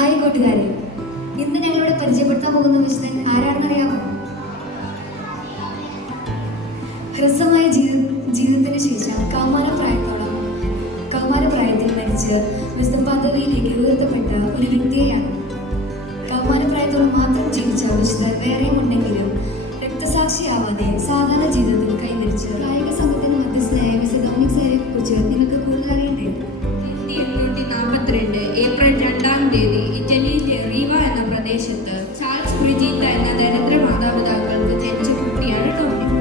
Hi കൂട്ടുകാരെ, ഇന്ന് ഞങ്ങളിവിടെ പരിചയപ്പെടുത്താൻ പോകുന്ന വിശുദ്ധൻ ആരാണെന്നറിയാമോ? ഹ്രസ്വമായ ജീവിതത്തിന് ശേഷം കൗമാരപ്രായത്തിൽ മരിച്ച് വിശുദ്ധ പദവിയിലേക്ക് ഉയർത്തപ്പെട്ട ഒരു വ്യക്തിയെയാണ്. കൗമാരപ്രായത്തോളം മാത്രം ജീവിച്ച വിശുദ്ധർ വേറെയും ഉണ്ടെങ്കിലും രക്തസാക്ഷിയാവാതെ സാധാരണ ജീവിതത്തിൽ കൈവരിച്ച് കായിക സംഘത്തിന് മധ്യസ്ഥനായ വിശുദ്ധ ഡൊമിനിക് സാവിയെ കുറിച്ച് നിങ്ങൾക്ക് കൂടുതൽ അറിയണ്ടേ? 1842 ഏപ്രിൽ 2-ാം തീയതി ഇറ്റലിയിലെ റീവ എന്ന പ്രദേശത്ത് ചാൾസ് ബ്രിജിറ്റ എന്ന ദരിദ്ര മാതാപിതാക്കൾക്ക് ജനിച്ച കുട്ടിയാണ് ഡൊമിനിക്.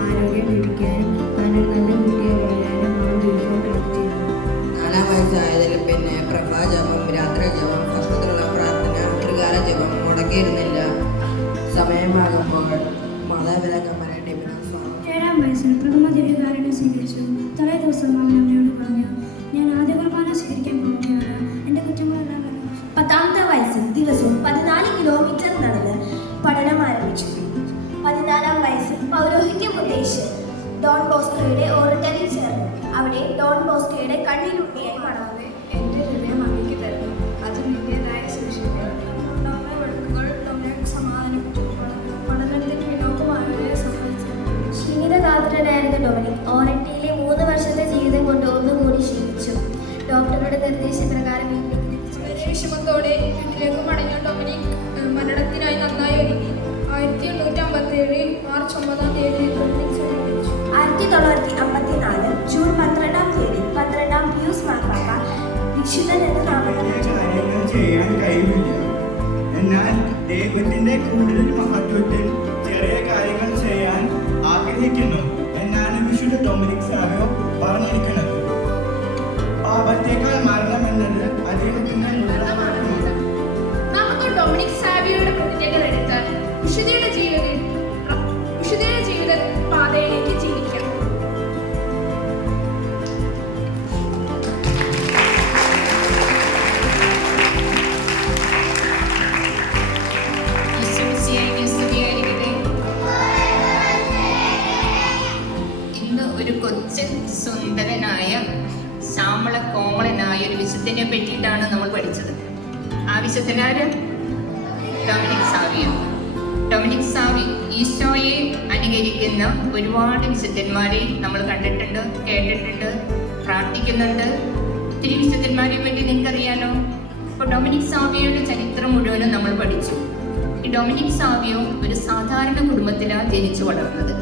ആരോഗ്യം ലഭിക്കാനും താനൊരു നല്ല കുട്ടിയെ വളരാനും ജീവിതം. 4 വയസ്സായതിൽ പിന്നെ പ്രഭാജപം, രാത്രി ജപം, ഭക്ഷണത്തിലുള്ള പ്രാർത്ഥന, ത്രികാല ജപം മുടക്കിയിരുന്നില്ല. സമയമാകുമ്പോൾ മാതാപിതാക്കന്മാരെ 7-ാം വയസ്സിൽ പ്രഥമ ദിവ്യകാരുണ്യം സ്വീകരിച്ചു. തലേ ദിവസം അവൻ അമ്മയോട് പറഞ്ഞു, ഞാൻ ആദ്യ കുർബാന സ്വീകരിക്കാൻ പോവുകയാണ്, എൻ്റെ കുറ്റങ്ങളെല്ലാം പറഞ്ഞു. 10-ാമത്തെ വയസ്സിൽ ദിവസവും 14 കിലോമീറ്റർ നടന്ന് പഠനം ആരംഭിച്ചു. 14-ാം വയസ്സിൽ പൗരോഹിത്യം ഉദ്ദേശിച്ച് ഡോൺ ബോസ്കോയുടെ ഓറിറ്ററിൽ ചേർന്നു. അവിടെ ഡോൺ ബോസ്കോയുടെ കണ്ണിലുണ്ണിയായി വളർന്നു. എൻ്റെ ഹൃദയം അങ്ങേക്ക് തരുന്നു, അത് നിന്റേതായ സൂക്ഷിക്കുക. വഴക്കുകൾ നമ്മെ സമാധാനിപ്പിച്ചു. പഠനത്തിന് വിനോദമായവരെ സഹായിച്ചു. ക്ഷീണിതഗാത്രനായിരുന്ന ഡൊമിനിക് ഓറന്റിയിലെ 3 വർഷത്തെ ജീവിതം കൊണ്ട് ഒന്നുകൂടി ക്ഷീണിച്ചു. ഡോക്ടറുടെ നിർദ്ദേശപ്രകാരം വിഷമത്തോടെ വീട്ടിലേക്ക് മടങ്ങിയ ഡൊമിനിക് മരണത്തിനായി നന്നായി ഒരുങ്ങി. 1857 മാർച്ച് 9-ാം തീയതി ഡൊമിനിക് മരിച്ചു. 1954 ജൂൺ 12-ാം തീയതി 12-ാം പിയൂസ് മാർപ്പാപ്പ വിശുദ്ധൻ എന്ന കാര്യങ്ങൾ ചെയ്യാൻ കഴിയില്ല. എന്നാൽ ദൈവത്തിന്റെ കൂടുതൽ മഹത്വത്തിൽ ചെറിയ കാര്യങ്ങൾ ചെയ്യാൻ ആഗ്രഹിക്കുന്നു എന്നാണ് വിശുദ്ധ ഡൊമിനിക് സാവിയോ പറഞ്ഞിരിക്കുന്നത്. പാപത്തേക്കാൾ മരണം എന്നത് അദ്ദേഹത്തിന്റെ ഉത്തരവാദിത്തമാണ്. നമുക്ക് ഡൊമിനിക് സാവിയോയുടെ പ്രതിജ്ഞകൾ എടുത്താൽ വിശുദ്ധയുടെ ജീവിത പാതയിലേക്ക് ജീവിക്കാം. ഇന്ന് ഒരു കൊച്ചു സുന്ദരനായ ശ്യാമള കോമളനായ ഒരു വിശുദ്ധനെ പറ്റിയിട്ടാണ് നമ്മൾ പഠിച്ചത്. ആ വിശുദ്ധനാര്? Dominic Savio. ഡൊമിനിക് സാവി ഈശോയെ അനുകരിക്കുന്ന ഒരുപാട് വിശുദ്ധന്മാരെ നമ്മൾ കണ്ടിട്ടുണ്ട്, കേട്ടിട്ടുണ്ട്, പ്രാർത്ഥിക്കുന്നുണ്ട്. ഒത്തിരി വിശുദ്ധന്മാരെ പറ്റി നിങ്ങൾക്കറിയാലോ. ഇപ്പോൾ ഡൊമിനിക് സാവിയോയുടെ ചരിത്രം മുഴുവനും നമ്മൾ പഠിച്ചു. ഈ ഡൊമിനിക് സാവിയോ ഒരു സാധാരണ കുടുംബത്തിലാണ് ജനിച്ചു വളർന്നത്.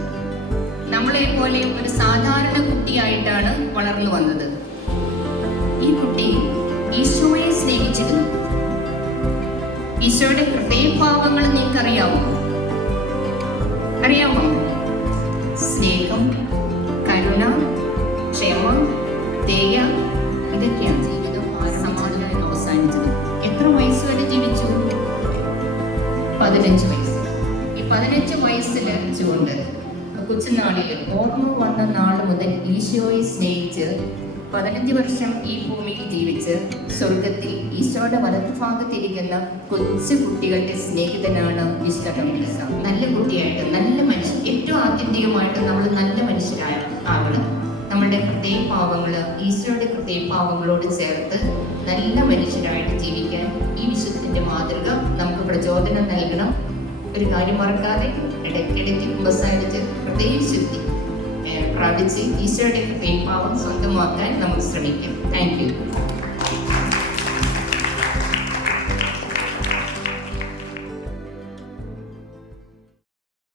നമ്മളെ പോലെ ഒരു സാധാരണ കുട്ടിയായിട്ടാണ് വളർന്നു വന്നത്. ഈ കുട്ടി ഈശോയെ സ്നേഹിച്ചിരുന്നു. ഈശോയുടെ ഹൃദയഭാവങ്ങൾ നിങ്ങൾക്കറിയാമോ? അറിയാമോ? സ്നേഹം, കരുണ, ക്ഷമ, ദയ, ഇതൊക്കെയാണ് ജീവിതം സമാധാനം അവസാനിച്ചത്. എത്ര വയസ്സ് വരെ ജീവിച്ചു? 15 വയസ്സ്. ഈ 15 വയസ്സിൽ വെച്ചുകൊണ്ട് കൊച്ചുനാളിൽ ഓർമ്മ വന്ന നാൾ മുതൽ ഈശോയെ സ്നേഹിച്ച് 15 വർഷം ഈ ഭൂമിയിൽ ജീവിച്ച് സ്വർഗത്തിൽ ഈശോയുടെ വലതുഭാഗത്തിരിക്കുന്ന കൊച്ചു കുട്ടികളുടെ സ്നേഹിതനാണ് വിശുദ്ധ ഡൊമിനിക് സാവി. നല്ല കുട്ടിയായിട്ട്, നല്ല മനുഷ്യൻ, ഏറ്റവും ആത്യന്തികമായിട്ട് നമ്മൾ നല്ല മനുഷ്യരാകണം. നമ്മളുടെ ഹൃദയഭാവങ്ങൾ ഈശോയുടെ ഹൃദയഭാവങ്ങളോട് ചേർത്ത് നല്ല മനുഷ്യരായിട്ട് ജീവിക്കാൻ ഈ വിശുദ്ധന്റെ മാതൃക നമുക്ക് പ്രചോദനം നൽകണം. ഒരു കാര്യം മറക്കാതെ ഇടയ്ക്കിടയ്ക്ക് കുമ്പസാരിച്ച് ഹൃദയശുദ്ധി പ്രാപിച്ച് ഈശോയുടെ ഹൃദയഭാവം സ്വന്തമാക്കാൻ നമുക്ക് ശ്രമിക്കാം. Thank you.